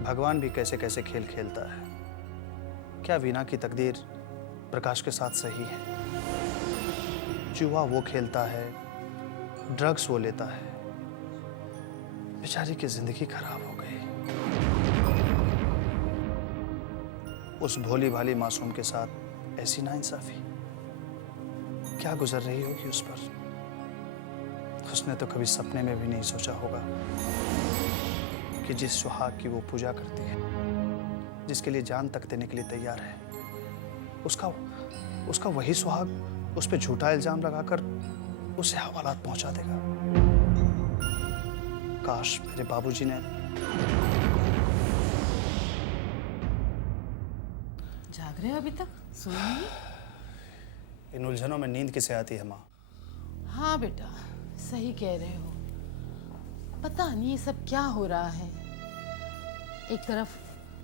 भगवान भी कैसे कैसे खेल खेलता है। क्या वीना की तकदीर प्रकाश के साथ सही है? जुआ वो खेलता है, ड्रग्स वो लेता है, बेचारी की जिंदगी खराब हो गई। उस भोली भाली मासूम के साथ ऐसी नाइंसाफी, क्या गुजर रही होगी उस पर। उसने तो कभी सपने में भी नहीं सोचा होगा कि जिस सुहाग की वो पूजा करती है, जिसके लिए जान तक देने के लिए तैयार है, उसका वही सुहाग उस पर झूठा इल्जाम लगाकर उसे हवालात पहुंचा देगा। काश मेरे बाबूजी ने। जाग रहे हो अभी तक? सोए नहीं? इन उलझनों में नींद किसे आती है माँ? हाँ बेटा, सही कह रहे हो। पता नहीं ये सब क्या हो रहा है। एक तरफ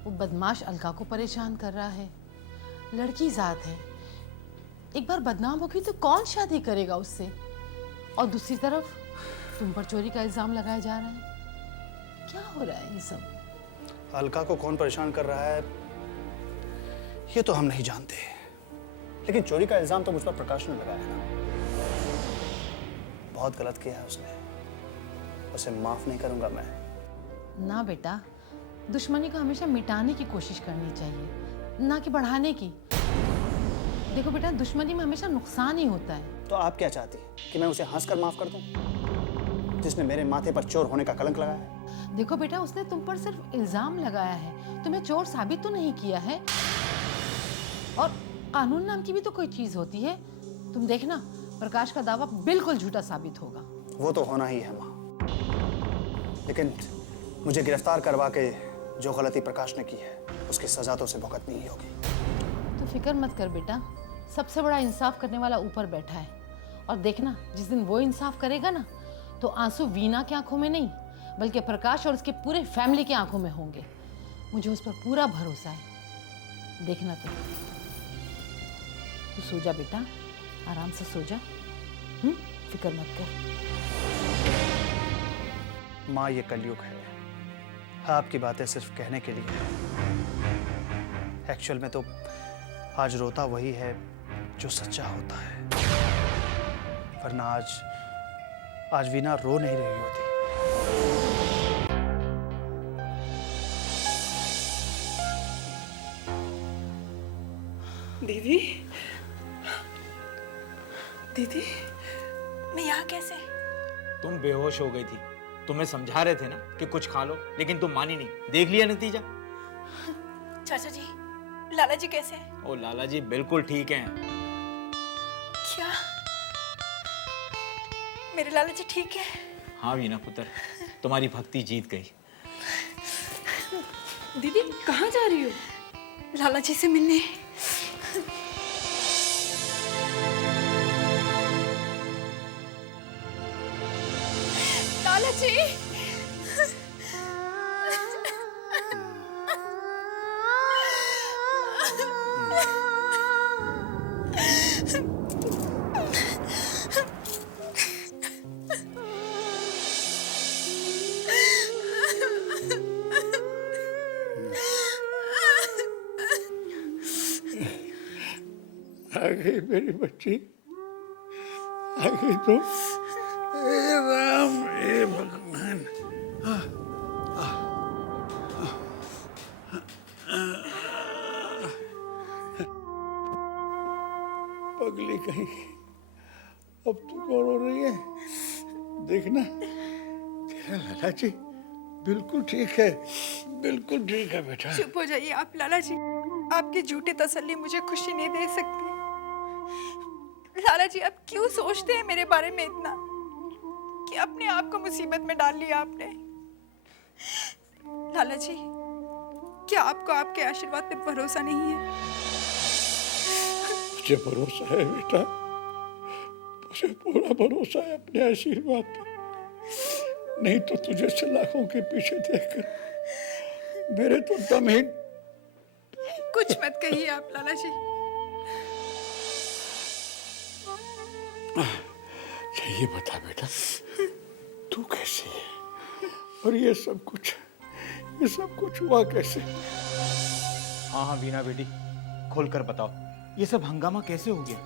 वो बदमाश अलका को परेशान कर रहा है, लड़की जात है, एक बार बदनाम होगी तो कौन शादी करेगा उससे, और दूसरी तरफ तुम पर चोरी का इल्जाम लगाया जा रहा है। क्या हो रहा है ये सब? अलका को कौन परेशान कर रहा है ये तो हम नहीं जानते, लेकिन चोरी का इल्जाम तो मुझ पर प्रकाश ने लगाया ना। बहुत गलत किया है उसने, उसे माफ नहीं करूंगा मैं। ना बेटा, दुश्मनी को हमेशा मिटाने की कोशिश करनी चाहिए, ना कि बढ़ाने की। देखो बेटा, दुश्मनी में हमेशा नुकसान ही होता है। तो आप क्या चाहती हैं कि मैं उसे हंसकर माफ कर दूं, जिसने मेरे माथे पर चोर होने का कलंक लगाया है? देखो बेटा, उसने तुम पर सिर्फ इल्जाम लगाया है, तुम्हें चोर साबित तो नहीं किया है। और कानून नाम की भी तो कोई चीज होती है। तुम देखना, प्रकाश का दावा बिल्कुल झूठा साबित होगा। वो तो होना ही है माँ, लेकिन मुझे गिरफ्तार करवा के जो गलती प्रकाश ने की है उसकी सजा तो उसे भुगतनी ही होगी। तो फिक्र मत कर बेटा, सबसे बड़ा इंसाफ करने वाला ऊपर बैठा है। और देखना, जिस दिन वो इंसाफ करेगा ना, तो आंसू वीना की आंखों में नहीं, बल्कि प्रकाश और उसके पूरे फैमिली की आंखों में होंगे। मुझे उस पर पूरा भरोसा है। देखना तू सो जा बेटा, आराम से सो जा। फिक्र मत कर। माँ, ये कलयुग है, आपकी बातें सिर्फ कहने के लिए है। एक्चुअल में तो आज रोता वही है जो सच्चा होता है, वरना आज वीना रो नहीं रही होती। दीदी, दीदी, मैं यहाँ कैसे? तुम बेहोश हो गई थी। तुम्हें समझा रहे थे ना कि कुछ खा लो, लेकिन तुम मानी नहीं। देख लिया नतीजा। चाचा जी, लाला जी कैसे हैं? ओ लाला जी बिल्कुल ठीक हैं। क्या मेरे लाला जी ठीक है? हाँ वीना पुत्र, तुम्हारी भक्ति जीत गई। दीदी कहाँ जा रही हो? लाला जी से मिलने। लाला जी, आ गई मेरी बच्ची, आ गई तुम। हे राम, हे भगवान। पगली कहीं, अब तू कौन हो रही है? देखना, तेरा लाला जी बिल्कुल ठीक है, बिल्कुल ठीक है बेटा। चुप हो जाइए आप लाला जी, आपकी झूठी तसल्ली मुझे खुशी नहीं दे सकती। लाला जी, आप क्यों सोचते हैं मेरे बारे में इतना, कि अपने आप को मुसीबत में डाल लिया आपने? लाला जी, क्या आपको आपके आशीर्वाद पे भरोसा नहीं है? मुझे भरोसा है बेटा, मुझे पूरा भरोसा है अपने आशीर्वाद पे। नहीं तो तुझे सलाखों के पीछे देखकर मेरे तो दम ही। कुछ मत कहिए आप लाला जी। ये बता बेटा, तू कैसी है और ये सब कुछ हुआ कैसे? हाँ हाँ वीना बेटी, खोल कर बताओ, ये सब हंगामा कैसे हो गया?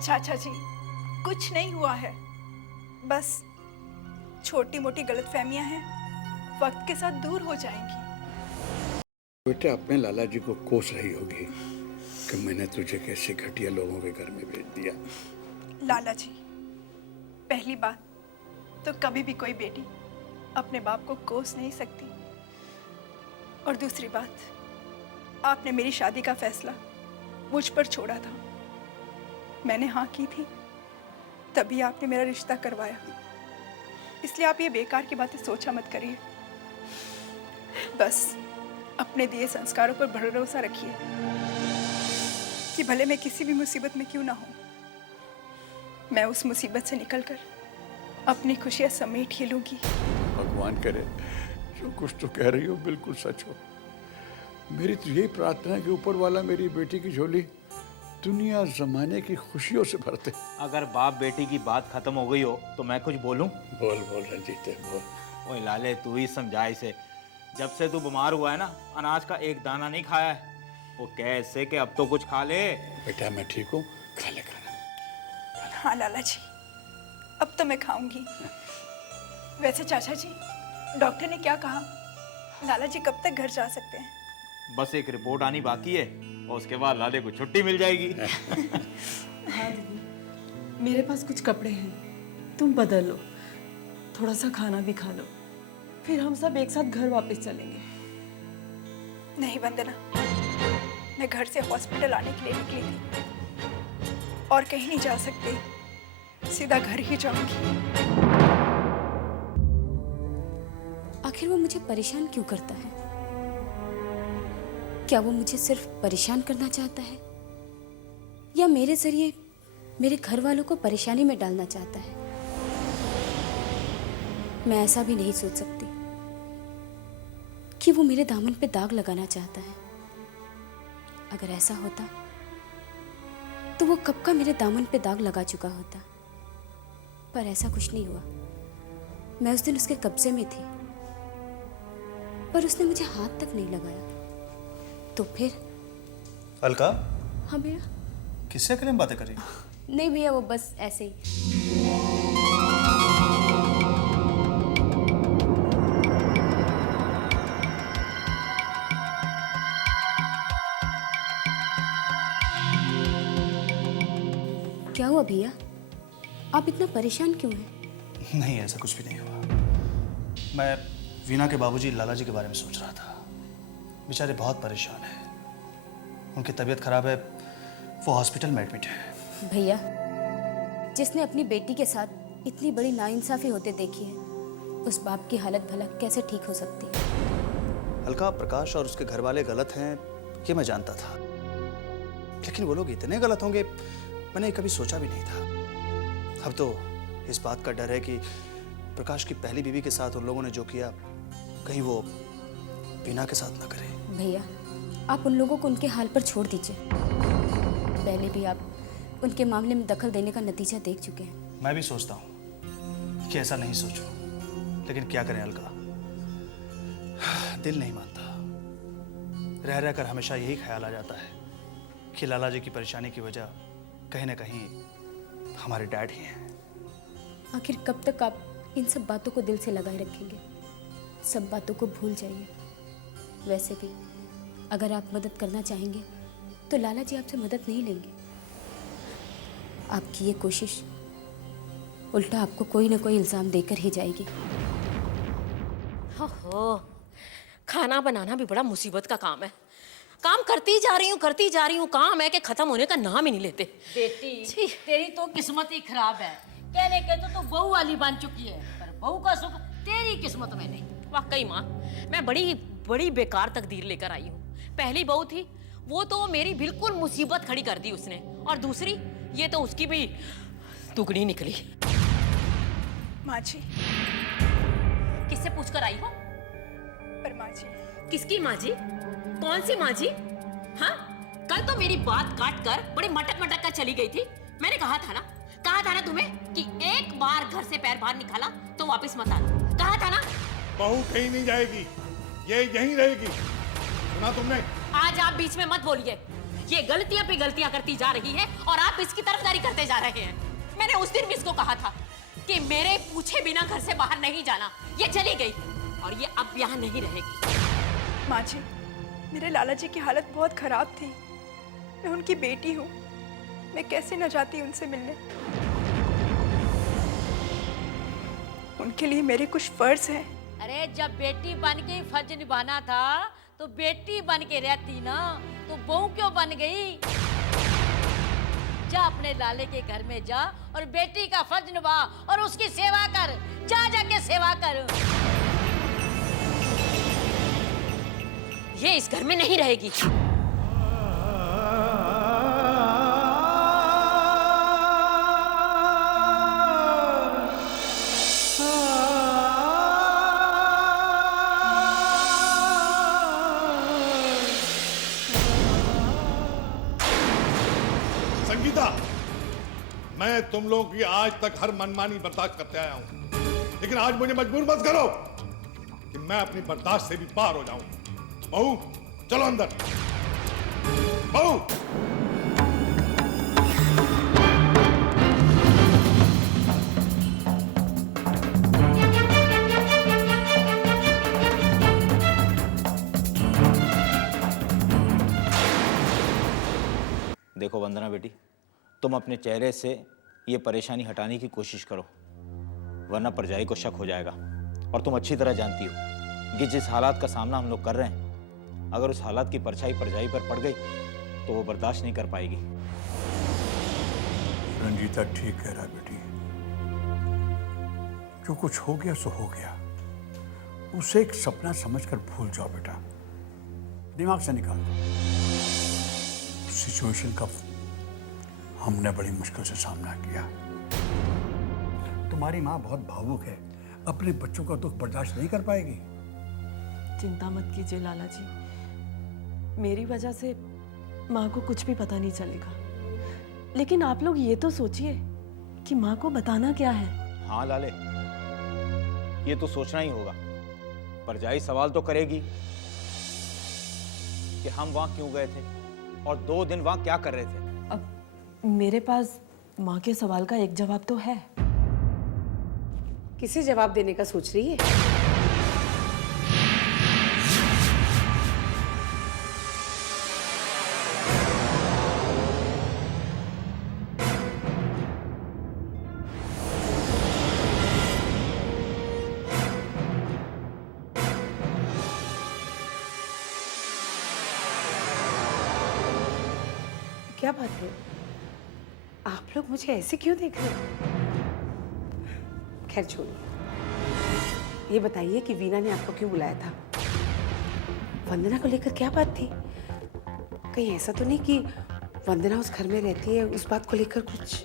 चाचा जी, कुछ नहीं हुआ है, बस छोटी मोटी गलतफहमियां हैं, वक्त के साथ दूर हो जाएंगी। बेटा अपने लाला जी को कोस रही होगी कि मैंने तुझे कैसे घटिया लोगों के घर में भेज दिया। लाला जी, पहली बात तो कभी भी कोई बेटी अपने बाप को कोस नहीं सकती, और दूसरी बात, आपने मेरी शादी का फैसला मुझ पर छोड़ा था। मैंने हाँ की थी, तभी आपने मेरा रिश्ता करवाया, इसलिए आप ये बेकार की बातें सोचा मत करिए। बस अपने दिए संस्कारों पर भरोसा रखिए कि भले मैं किसी भी मुसीबत में क्यों ना हूं, मैं उस मुसीबत से निकलकर अपनी खुशियां समेट ही लूंगी। भगवान करे जो कुछ तो कह रही हो बिल्कुल सच हो। मेरी तो यही प्रार्थना है कि ऊपर वाला मेरी बेटी की झोली दुनिया जमाने की खुशियों से भरते। अगर बाप बेटी की बात खत्म हो गई हो तो मैं कुछ बोलूं? बोल बोल रंजीत बोल। ओए लाले, तू ही समझा इसे। जब से तू बीमार हुआ है ना, अनाज का एक दाना नहीं खाया है। वो कैसे कि अब तो कुछ खा ले। बेटा मैं ठीक हूँ, खा ले खाना। हाँ लाला जी, अब तो मैं खाऊंगी। वैसे चाचा जी, डॉक्टर ने क्या कहा? लाला जी कब तक घर जा सकते हैं? बस एक रिपोर्ट आनी बाकी है और उसके बाद लाले को छुट्टी मिल जाएगी। हाँ दीदी, मेरे पास कुछ कपड़े हैं, तुम बदल लो, थोड़ा सा खाना भी खा लो, फिर हम सब एक साथ घर वापस चलेंगे। नहीं वंदना, मैं घर से हॉस्पिटल आने के लिए निकली थी और कहीं नहीं जा सकती, सीधा घर ही जाऊंगी। आखिर वो मुझे परेशान क्यों करता है? क्या वो मुझे सिर्फ परेशान करना चाहता है, या मेरे जरिए मेरे घर वालों को परेशानी में डालना चाहता है? मैं ऐसा भी नहीं सोच सकती कि वो मेरे दामन पे दाग लगाना चाहता है। अगर ऐसा होता तो वो कब का मेरे दामन पे दाग लगा चुका होता, पर ऐसा कुछ नहीं हुआ। मैं उस दिन उसके कब्जे में थी, पर उसने मुझे हाथ तक नहीं लगाया। तो फिर? अलका, हाँ भैया। किससे अकेले में बातें कर रही हो? नहीं भैया, वो बस ऐसे ही। क्या हुआ भैया, आप इतना परेशान क्यों हैं? नहीं, ऐसा कुछ भी नहीं हुआ। मैं वीना के बाबूजी लाला जी के बारे में सोच रहा था। बेचारे बहुत परेशान हैं, उनकी तबीयत खराब है, वो हॉस्पिटल में एडमिट है। भैया, जिसने अपनी बेटी के साथ इतनी बड़ी नाइंसाफी होते देखी है, उस बाप की हालत भला कैसे ठीक हो सकती है? अलका, प्रकाश और उसके घर वाले गलत हैं ये मैं जानता था, लेकिन वो लोग इतने गलत होंगे मैंने कभी सोचा भी नहीं था। अब तो इस बात का डर है कि प्रकाश की पहली बीवी के साथ उन लोगों ने जो किया, कहीं वो वीना के साथ ना करे। भैया, आप उन लोगों को उनके हाल पर छोड़ दीजिए। पहले भी आप उनके मामले में दखल देने का नतीजा देख चुके हैं। मैं भी सोचता हूँ कि ऐसा नहीं सोचूं, लेकिन क्या करें अलका, दिल नहीं मानता। रह रहकर हमेशा यही ख्याल आ जाता है कि लाला जी की परेशानी की वजह कहीं ना कहीं हमारे डैड ही हैं। आखिर कब तक आप इन सब बातों को दिल से लगाए रखेंगे? सब बातों को भूल जाइए। वैसे भी अगर आप मदद करना चाहेंगे तो लाला जी आपसे मदद नहीं लेंगे। आपकी ये कोशिश उल्टा आपको कोई ना कोई इल्ज़ाम देकर ही जाएगी। हो, खाना बनाना भी बड़ा मुसीबत का काम है। काम करती जा रही हूँ, काम है कि खत्म होने का नाम ही नहीं लेते। बेटी, तेरी तो किस्मत ही खराब है। कहने के तो तू बहू वाली बन चुकी है, पर बहू का सुख तेरी किस्मत में नहीं। वाकई माँ, मैं बड़ी बड़ी बेकार तकदीर लेकर आई हूँ। पहली बहू थी, वो तो मेरी बिल्कुल मुसीबत खड़ी कर दी उसने, और दूसरी, ये तो उसकी भी दुगनी निकली। माँ जी। किससे पूछकर आई हो? पर माँ जी। किसकी माँ जी? कौन सी माँ जी? हाँ, कल तो मेरी बात काट कर बड़ी मटक मटक कर चली गई थी। मैंने कहा था ना, कहा था ना तुम्हें कि एक बार घर से पैर बाहर निकाला तो वापस मत आना, कहा था ना। बहू कहीं नहीं जाएगी, ये यहीं रहेगी, सुना तुमने? आज आप बीच में मत बोलिए, ये गलतियां पे गलतियां करती जा रही है और आप इसकी तरफदारी करते जा रहे हैं। मैंने उस दिन भी इसको कहा था कि मेरे पूछे बिना घर से बाहर नहीं जाना। ये चली गई और ये अब यहाँ नहीं रहेगी। माँ जी, मेरे लाला जी की हालत बहुत खराब थी। मैं उनकी बेटी हूँ, मैं कैसे न जाती उनसे मिलने। उनके लिए मेरे कुछ फर्ज हैं। अरे जब बेटी बन के फर्ज निभाना था तो बेटी बन के रहती ना, तो बहू क्यों बन गई? जा अपने लाले के घर में जा और बेटी का फर्ज निभा और उसकी सेवा कर। जा जाके सेवा कर। ये इस घर में नहीं रहेगी। संगीता, मैं तुम लोगों की आज तक हर मनमानी बर्दाश्त करते आया हूं, लेकिन आज मुझे मजबूर मत करो कि मैं अपनी बर्दाश्त से भी पार हो जाऊं। बहू, चलो अंदर। बहू, देखो वंदना बेटी, तुम अपने चेहरे से ये परेशानी हटाने की कोशिश करो, वरना परजाई को शक हो जाएगा। और तुम अच्छी तरह जानती हो कि जिस हालात का सामना हम लोग कर रहे हैं, अगर उस हालात की परछाई परजाई पर पड़ गई तो वो बर्दाश्त नहीं कर पाएगी। रंजीता ठीक कह रहा है बेटी, जो कुछ हो गया सो हो गया, उसे एक सपना समझकर भूल जाओ बेटा, दिमाग से निकाल दो। सिचुएशन का हमने बड़ी मुश्किल से सामना किया। तुम्हारी माँ बहुत भावुक है, अपने बच्चों का दुख बर्दाश्त नहीं कर पाएगी। चिंता मत कीजिए लाला जी, मेरी वजह से माँ को कुछ भी पता नहीं चलेगा। लेकिन आप लोग ये तो सोचिए कि माँ को बताना क्या है। हाँ लाले, ये तो सोचना ही होगा। परजाई सवाल तो करेगी कि हम वहां क्यों गए थे और 2 दिन वहां क्या कर रहे थे। अब मेरे पास माँ के सवाल का एक जवाब तो है। किसे जवाब देने का सोच रही है? क्या बात है? आप लोग मुझे ऐसे क्यों देख रहे हो? खैर छोड़िए, ये बताइए कि वीना ने आपको क्यों बुलाया था? वंदना को लेकर क्या बात थी? कहीं ऐसा तो नहीं कि वंदना उस घर में रहती है, उस बात को लेकर कुछ?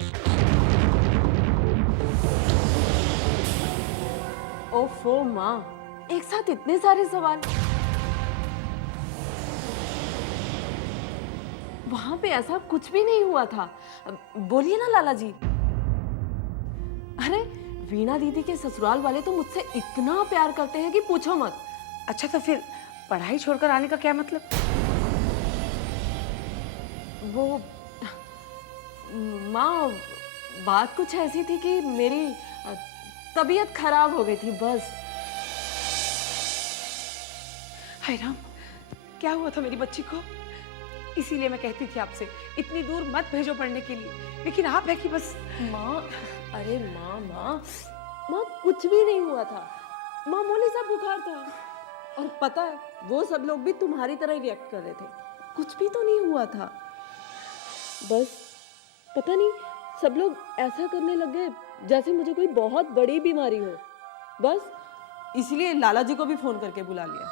ओफो माँ, एक साथ इतने सारे सवाल। वहां पे ऐसा कुछ भी नहीं हुआ था। बोलिए ना लाला जी। अरे वीणा दीदी के ससुराल वाले तो मुझसे इतना प्यार करते हैं कि पूछो मत। अच्छा तो फिर पढ़ाई छोड़कर आने का क्या मतलब? वो माँ, बात कुछ ऐसी थी कि मेरी तबीयत खराब हो गई थी बस। हाय राम, क्या हुआ था मेरी बच्ची को? इसीलिए मैं कहती थी आपसे इतनी दूर मत भेजो पढ़ने के लिए, लेकिन आप है कि बस। माँ, अरे माँ कुछ भी नहीं हुआ था। मामूली सा बुखार था। और पता है, वो सब लोग भी तुम्हारी तरह ही रिएक्ट कर रहे थे। कुछ भी तो नहीं हुआ था। बस पता नहीं, सब लोग ऐसा करने लगे जैसे मुझे कोई बहुत बड़ी बीमारी हो। बस इसलिए लाला जी को भी फोन करके बुला लिया।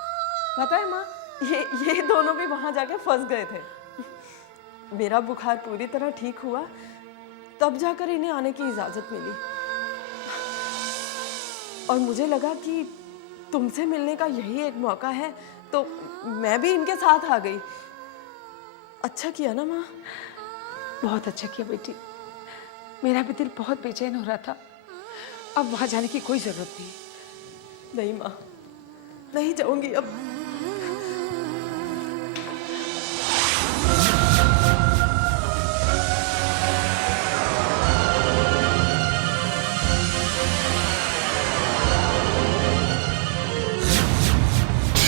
पता है माँ, ये दोनों भी वहां जाके फंस गए थे। मेरा बुखार पूरी तरह ठीक हुआ, तब जाकर इन्हें आने की इजाजत मिली। और मुझे लगा कि तुमसे मिलने का यही एक मौका है, तो मैं भी इनके साथ आ गई। अच्छा किया ना माँ? बहुत अच्छा किया बेटी। मेरा भी दिल बहुत बेचैन हो रहा था। अब वहां जाने की कोई जरूरत नहीं। नहीं माँ, नहीं जाऊंगी अब।